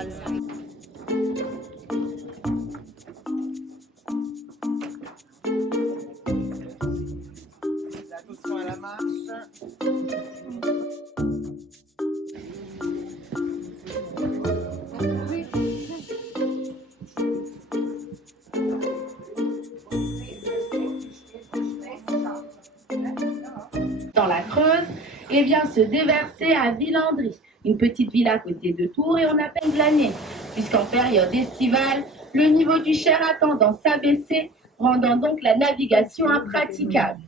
général. Attention à la marche. Dans la Creuse, et vient se déverser à Villandry, une petite ville à côté de Tours, et on appelle l'année, puisqu'en période estivale, le niveau du Cher a tendance à baisser, rendant donc la navigation impraticable.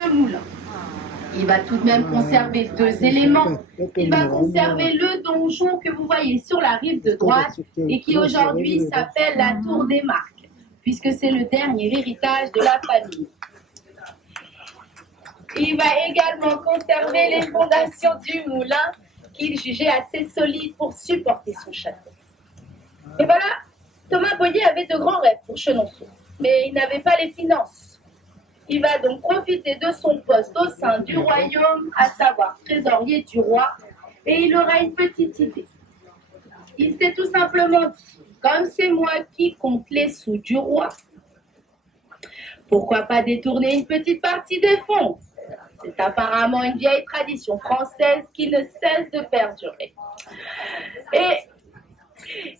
Le moulin. Il va tout de même conserver deux éléments. Il va conserver le donjon que vous voyez sur la rive de droite et qui aujourd'hui s'appelle la Tour des Marques, puisque c'est le dernier héritage de la famille. Il va également conserver les fondations du moulin qu'il jugeait assez solides pour supporter son château. Et voilà, Thomas Boyer avait de grands rêves pour Chenonceau, mais il n'avait pas les finances. Il va donc profiter de son poste au sein du royaume, à savoir trésorier du roi, et il aura une petite idée. Il s'est tout simplement dit, comme c'est moi qui compte les sous du roi, pourquoi pas détourner une petite partie des fonds? C'est apparemment une vieille tradition française qui ne cesse de perdurer. Et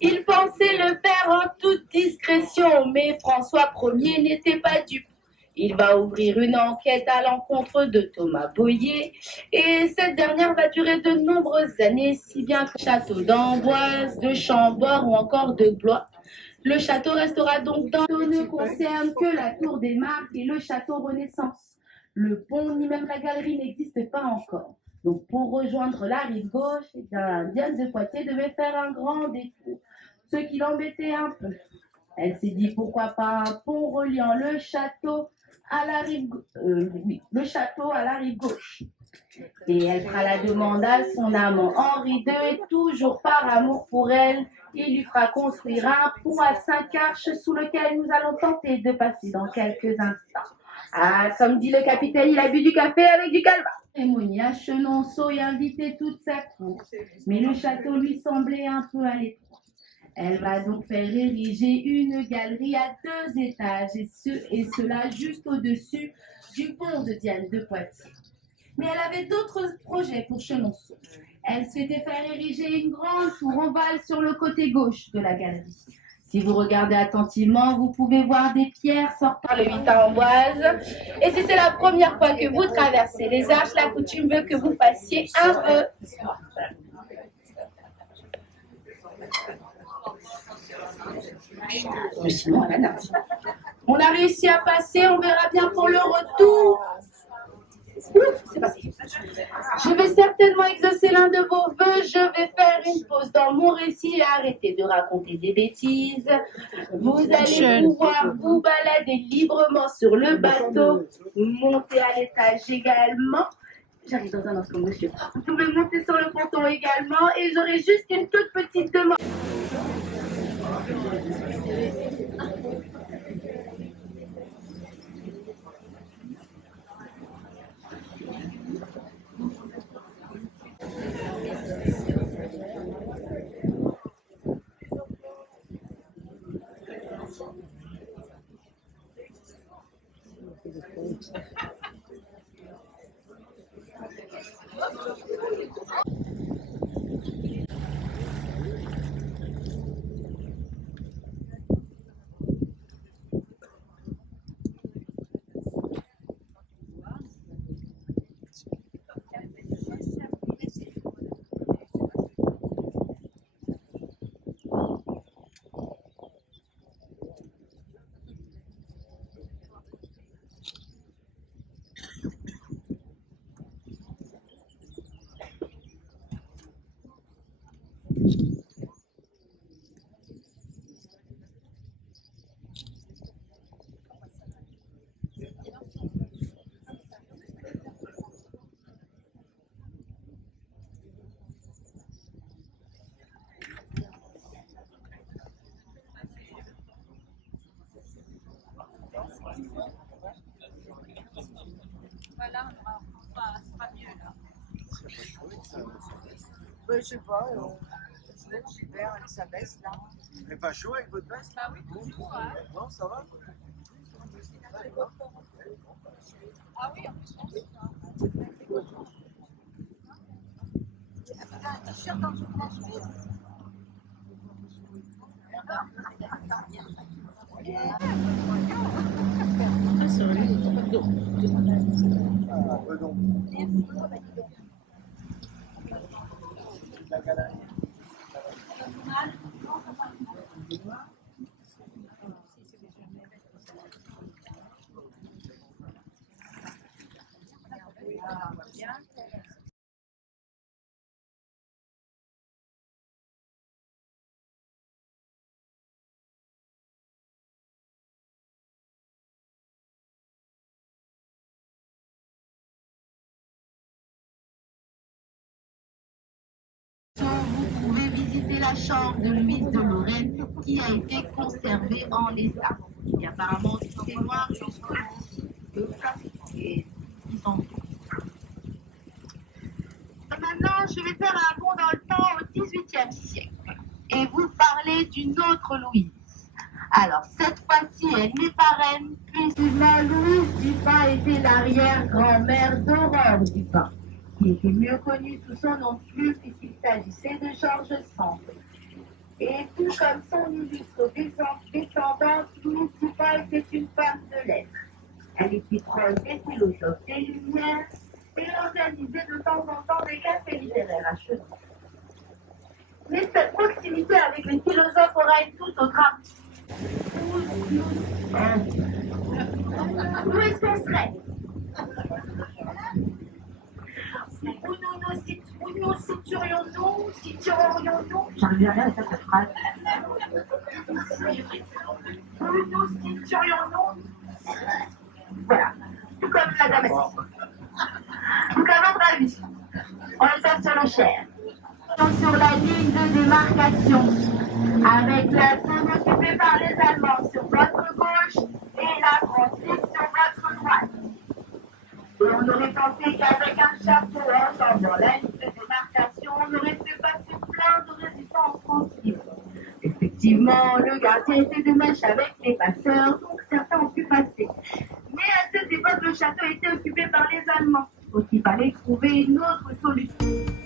il pensait le faire en toute discrétion, mais François Ier n'était pas dupe. Il va ouvrir une enquête à l'encontre de Thomas Boyer et cette dernière va durer de nombreuses années, si bien que le château d'Amboise, de Chambord ou encore de Blois, le château restera donc dans le ne concerne que la tour des Marques et le château Renaissance. Le pont ni même la galerie n'existent pas encore. Donc pour rejoindre la rive gauche, Diane de Poitiers devait faire un grand détour, ce qui l'embêtait un peu. Elle s'est dit pourquoi pas un pont reliant le château à la rive, le château à la rive gauche. Et elle fera la demande à son amant Henri II et toujours par amour pour elle, il lui fera construire un pont à 5 arches sous lequel nous allons tenter de passer dans quelques instants. Ah, comme dit le capitaine, il a bu du café avec du calva. Cérémonie à Chenonceau et invité toute sa cour. Mais le château lui semblait un peu à l'étroit. Elle va donc faire ériger une galerie à 2 étages, et cela juste au-dessus du pont de Diane de Poitiers. Mais elle avait d'autres projets pour Chenonceau. Elle souhaitait faire ériger une grande tour ovale sur le côté gauche de la galerie. Si vous regardez attentivement, vous pouvez voir des pierres sortant le 8 à Amboise. Et si c'est la première fois que vous traversez les arches, la coutume veut que vous fassiez un vœu. Mais sinon, à la nage. On a réussi à passer, on verra bien pour le retour. Ouf, c'est passé. Je vais certainement exaucer l'un de vos vœux. Je vais faire une pause dans mon récit et arrêter de raconter des bêtises. Vous allez pouvoir vous balader librement sur le bateau, monter à l'étage également. J'arrive dans un instant, monsieur. Vous pouvez monter sur le ponton également et j'aurai juste une toute petite demande. Je sais pas, l'hiver, avec sa veste là. Il n'est pas chaud avec votre veste? Bah oui, toujours, hein. Non, ça va? Ah oui, en plus, on sait pas. Un t-shirt en dessous de la chemise. Ah, peu donc. La galerie. Vous pouvez visiter la chambre de Louise de Lorraine qui a été conservée en l'état. Et apparemment, tout est noir jusqu'au et ils sont. Maintenant, je vais faire un bond dans le temps au XVIIIe siècle et vous parler d'une autre Louise. Alors, cette fois-ci, elle n'est pas reine, puisque Louise Dupin était l'arrière-grand-mère d'Aurore Dupin, qui était mieux connue sous son nom de plume puisqu'il s'agissait de George Sand. Et tout comme son illustre descendante, Louise Dupin était une femme de lettres. Elle était proche des philosophes des Lumières et organisait de temps en temps des cafés littéraires à Chenon. Mais cette proximité avec les philosophes aura une toute autre Où est-ce qu'on serait? Où nous situerions-nous? J'arrive à rien à cette phrase. Où nous situerions-nous? Voilà, tout comme la dame. Donc à votre avis, on est sur le cher. Sur la ligne de démarcation, avec la zone occupée par les Allemands sur votre gauche et la France sur votre droite. Et on aurait pensé qu'avec un chapeau ensemble la ligne de démarcation, on aurait pu passer plein de résistants en tranquille. Effectivement, le gardien était de mèche avec les passeurs, donc certains ont pu passer. Mais à cette époque, le château était occupé par les Allemands, donc il fallait trouver une autre solution.